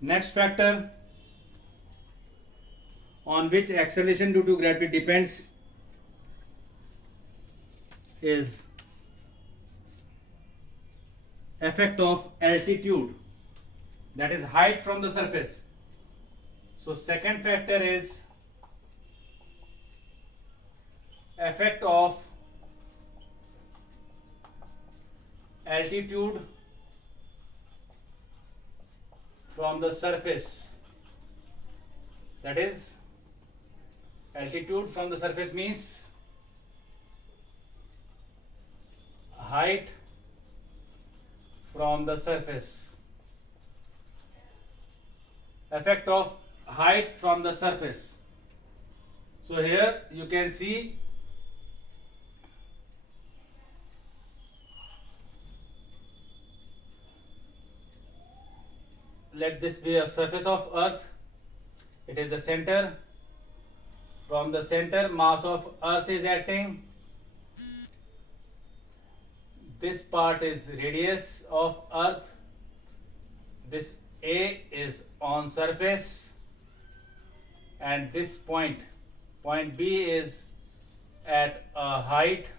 Next factor on which acceleration due to gravity depends is effect of altitude, that is height from the surface. So second factor is effect of altitude from the surface, that is altitude from the surface means height from the surface. Effect of height from the surface. So here you can see let this be a surface of earth. It is the center. From the center, mass of earth is acting. This part is radius of earth. This A is on surface, and this point B is at a height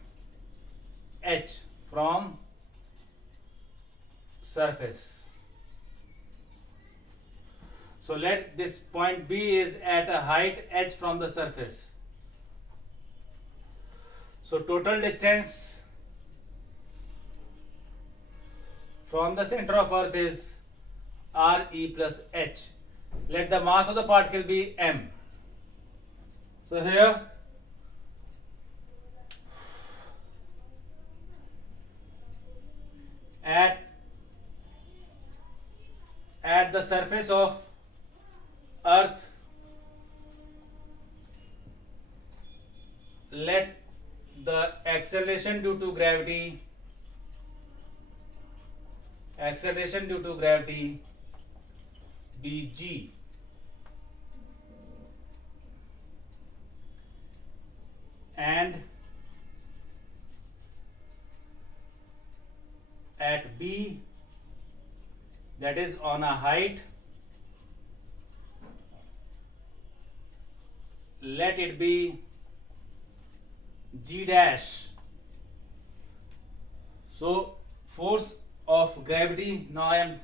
h from surface. So let this point B is at a height h from the surface. So total distance from the center of earth is RE plus h. Let the mass of the particle be m. So here at the surface of earth, let the acceleration due to gravity be g, and at B, that is on a height, let it be g dash. So force of gravity, now I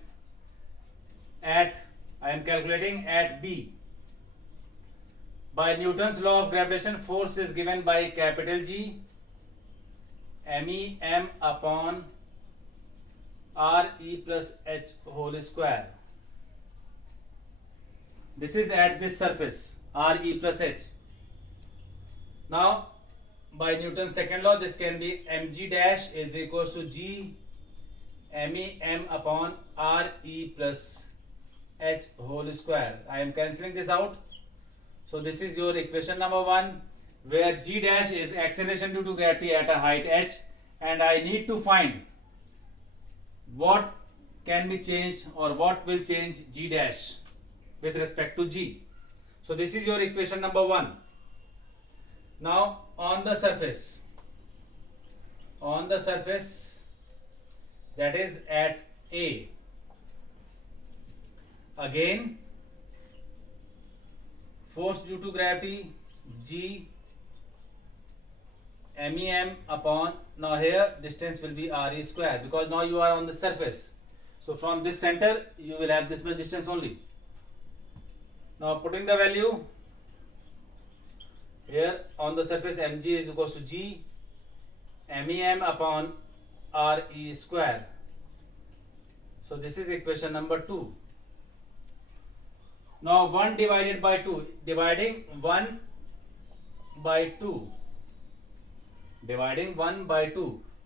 am calculating at B. By Newton's law of gravitation, force is given by capital G, MEM upon RE plus H whole square. This is at this surface, RE plus H. Now, by Newton's second law, this can be mg dash is equals to G MEM upon RE plus H whole square. I am cancelling this out. So this is your equation number 1, where g dash is acceleration due to gravity at a height h, and I need to find what can be changed or what will change g dash with respect to g. So this is your equation number 1. Now on the surface, that is at A, again force due to gravity G MEM upon, now here distance will be RE square, because now you are on the surface. So from this center you will have this much distance only. Now putting the value here on the surface, mg is equals to G MEM upon RE square. So this is equation number 2. Now 1 divided by 2, dividing 1 by 2.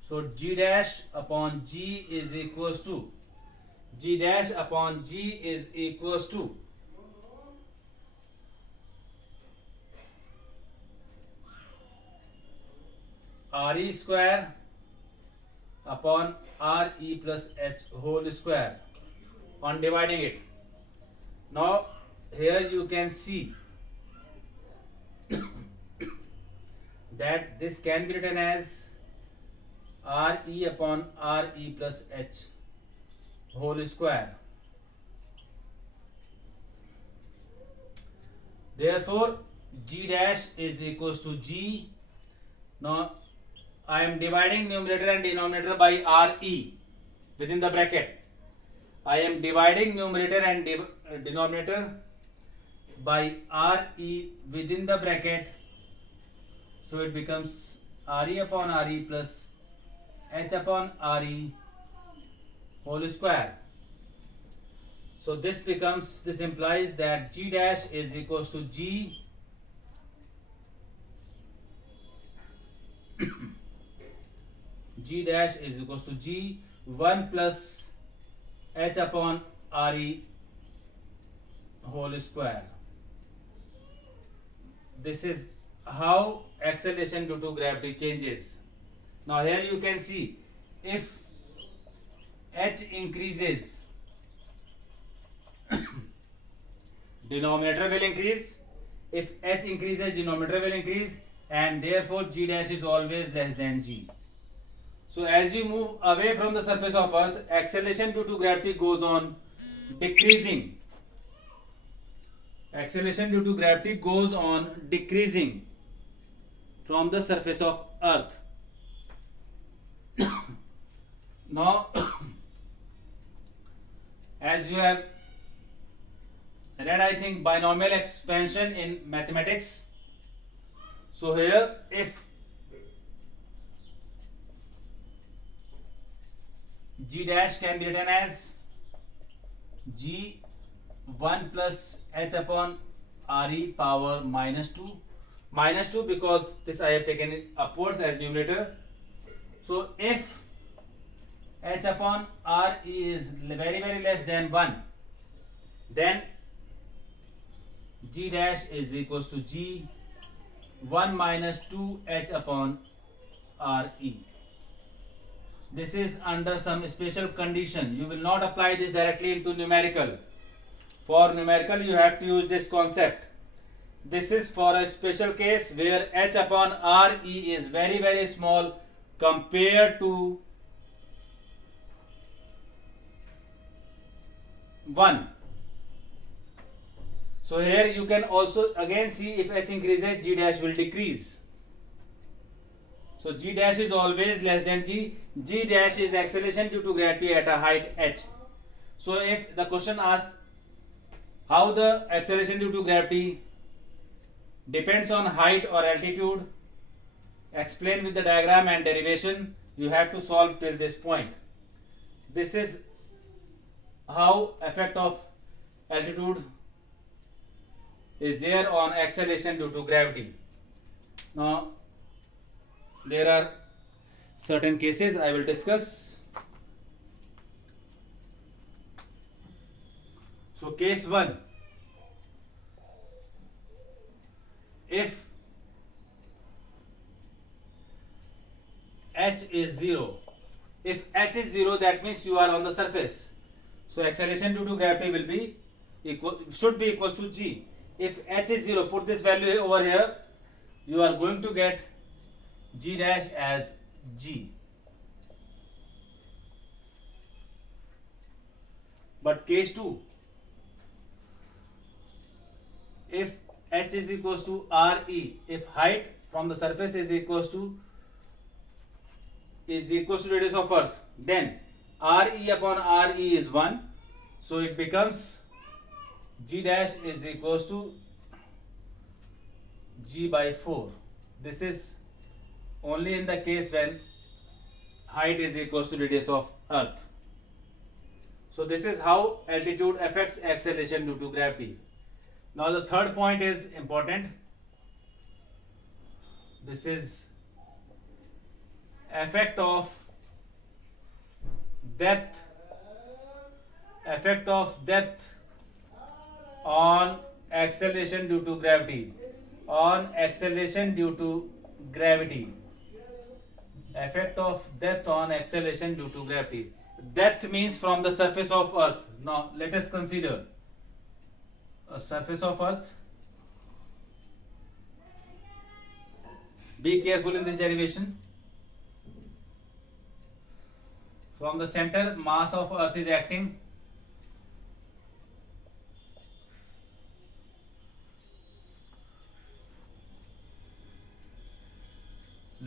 So G dash upon G is equals to RE square upon RE plus H whole square on dividing it. Now here you can see that this can be written as RE upon RE plus H whole square. Therefore, G dash is equals to G. Now, I am dividing numerator and denominator by RE within the bracket. I am dividing numerator and denominator by RE within the bracket. So it becomes RE upon RE plus H upon RE whole square. So this implies that G dash is equals to G G dash is equals to G 1 plus H upon RE whole square. This is how acceleration due to gravity changes. Now here you can see, if H increases, denominator will increase. If H increases, denominator will increase, and therefore G dash is always less than G. So as you move away from the surface of Earth, acceleration due to gravity goes on decreasing. Acceleration due to gravity goes on decreasing from the surface of Earth. Now, as you have read, I think, binomial expansion in mathematics. So here, if G dash can be written as G 1 plus H upon RE power minus 2 because this I have taken it upwards as numerator. So if H upon RE is very less than 1, then G dash is equals to G 1 minus 2 H upon RE. This is under some special condition. You will not apply this directly into numerical. For numerical, you have to use this concept. This is for a special case where H upon RE is very small compared to 1. So here you can also again see, if H increases, G dash will decrease. So G dash is always less than G. G dash is acceleration due to gravity at a height h. So if the question asked how the acceleration due to gravity depends on height or altitude, explain with the diagram and derivation, you have to solve till this point. This is how effect of altitude is there on acceleration due to gravity. Now there are certain cases I will discuss. So case 1, if H is 0, that means you are on the surface. So acceleration due to gravity will be should be equals to G. If H is 0, put this value over here, you are going to get G dash as G. But case 2, if H is equals to RE, if height from the surface is equals to radius of Earth, then RE upon RE is 1. So it becomes G dash is equals to G by 4. This is only in the case when height is equals to radius of Earth. So this is how altitude affects acceleration due to gravity. Now the third point is important. This is effect of depth on acceleration due to gravity. Effect of depth on acceleration due to gravity. Depth means from the surface of Earth. Now let us consider a surface of Earth. Be careful in this derivation. From the center, mass of Earth is acting.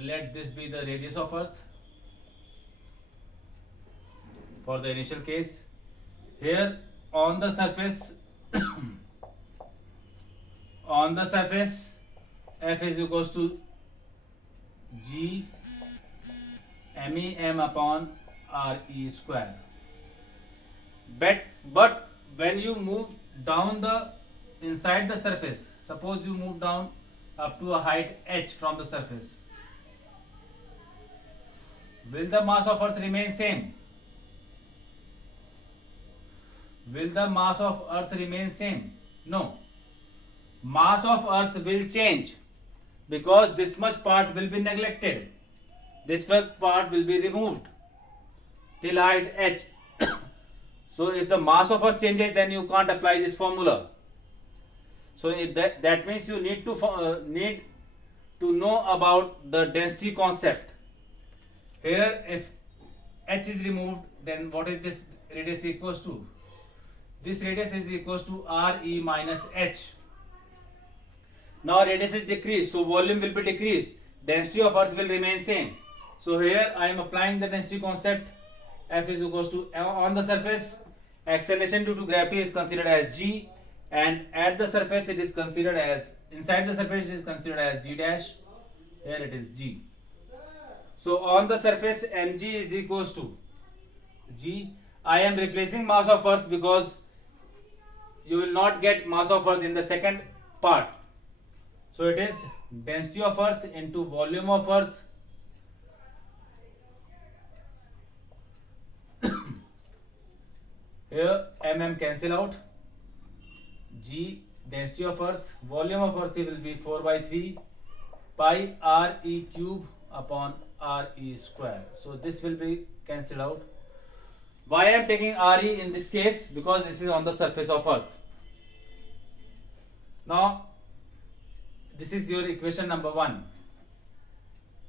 let this be the radius of Earth for the initial case. Here on the surface on the surface F is equals to G MEM upon RE square. But when you move down the inside the surface, suppose you move down up to a height h from the surface, will the mass of Earth remain same? Will the mass of Earth remain same? No. Mass of Earth will change because this much part will be neglected. This much part will be removed till height h. So if the mass of Earth changes, then you can't apply this formula. So that means you need to know about the density concept. Here, if h is removed, then what is this radius equals to? This radius is equals to Re minus h. Now radius is decreased, so volume will be decreased. Density of Earth will remain same. So here I am applying the density concept. F is equals to, on the surface, acceleration due to gravity is considered as g, and at the surface it is considered as, inside the surface it is considered as g dash. Here it is g. So on the surface mg is equals to g. I am replacing mass of Earth because you will not get mass of Earth in the second part. So it is density of Earth into volume of Earth here mm cancel out, g density of Earth, volume of Earth will be 4 by 3 pi Re cube upon Re square. So this will be cancelled out. Why I am taking Re in this case? Because this is on the surface of Earth. Now this is your equation number 1.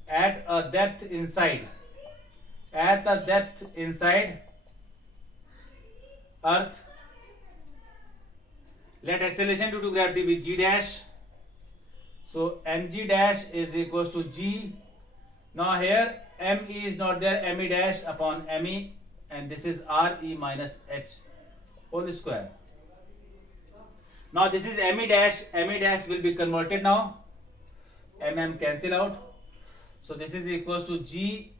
At a depth inside Earth, let acceleration due to gravity be g dash. So mg dash is equals to g. Now here me is not there, me dash upon me, and this is Re minus h whole square. Now this is me dash will be converted now. Cancel out. So this is equals to g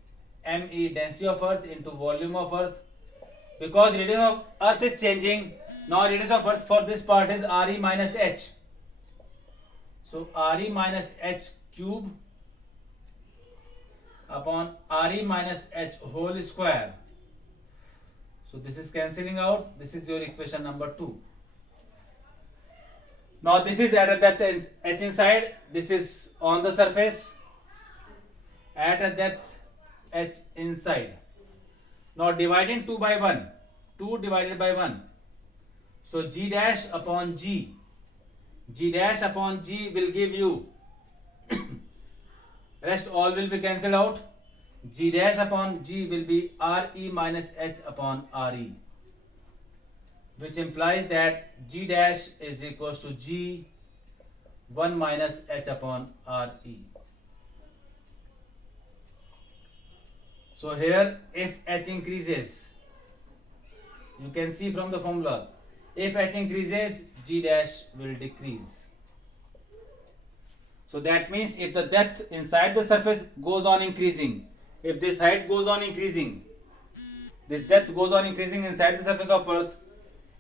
me density of Earth into volume of Earth. Because radius of Earth is changing, now radius of Earth for this part is Re minus h. So Re minus h cube upon Re minus h whole square. So this is cancelling out. This is your equation number 2. Now this is at a depth h inside. This is on the surface at a depth h inside. Now dividing 2 by 1. 2 divided by 1. So g dash upon g. G dash upon g will give you rest all will be cancelled out. G dash upon g will be Re minus h upon Re, which implies that g dash is equals to g 1 minus h upon Re. So here if h increases, you can see from the formula, if h increases, g dash will decrease. So that means if the depth inside the surface goes on increasing, if this height goes on increasing, this depth goes on increasing inside the surface of Earth,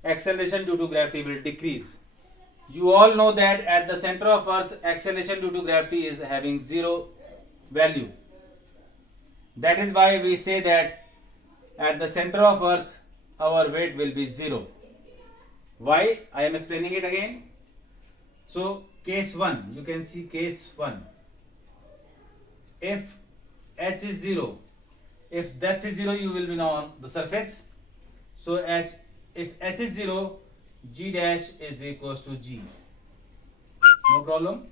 acceleration due to gravity will decrease. You all know that at the center of Earth, acceleration due to gravity is having 0 value. That is why we say that at the center of Earth, our weight will be 0. Why? I am explaining it again. So case 1, you can see case 1. If h is 0, if depth is 0, you will be now on the surface. So if h is 0, g dash is equals to g. No problem.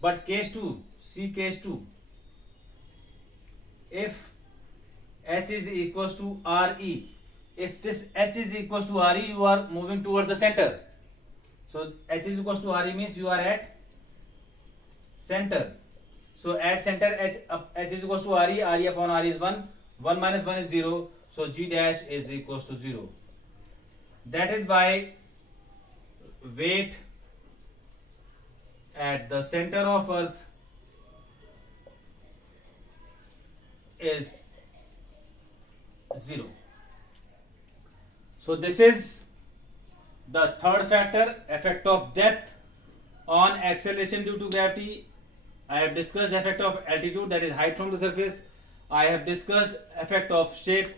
But case 2, see case 2. If h is equals to Re, if this h is equals to Re, you are moving towards the center. So h is equals to Re means you are at center. So at center h is equals to re, re upon re is 1, 1 minus 1 is 0, so g dash is equals to 0. That is why weight at the center of earth is 0. So this is the third factor, effect of depth on acceleration due to gravity. I have discussed effect of altitude, that is height from the surface. I have discussed effect of shape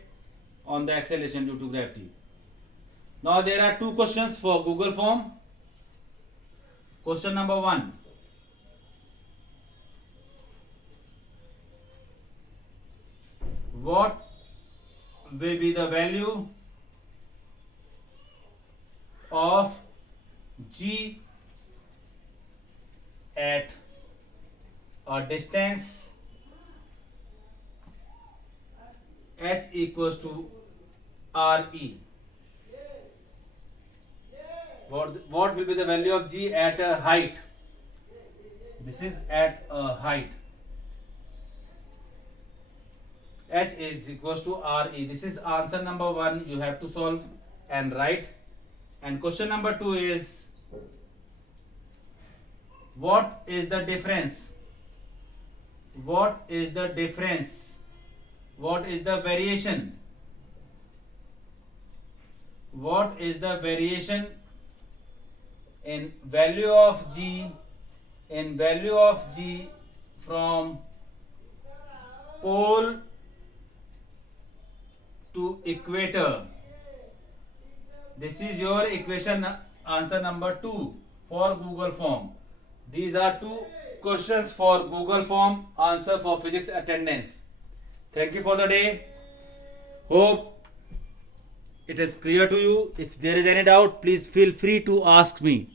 on the acceleration due to gravity. Now there are two questions for Google form. Question number 1. What will be the value of g at a distance h equals to re? What will be the value of g at a height? This is at a height. H is equals to re. This is answer number 1. You have to solve and write. And question number 2 is, what is the difference? What is the difference? What is the variation? What is the variation in value of g, from pole to equator? This is your equation answer number 2 for Google form. These are 2 questions for Google form answer for physics attendance. Thank you for the day. Hope it is clear to you. If there is any doubt, please feel free to ask me.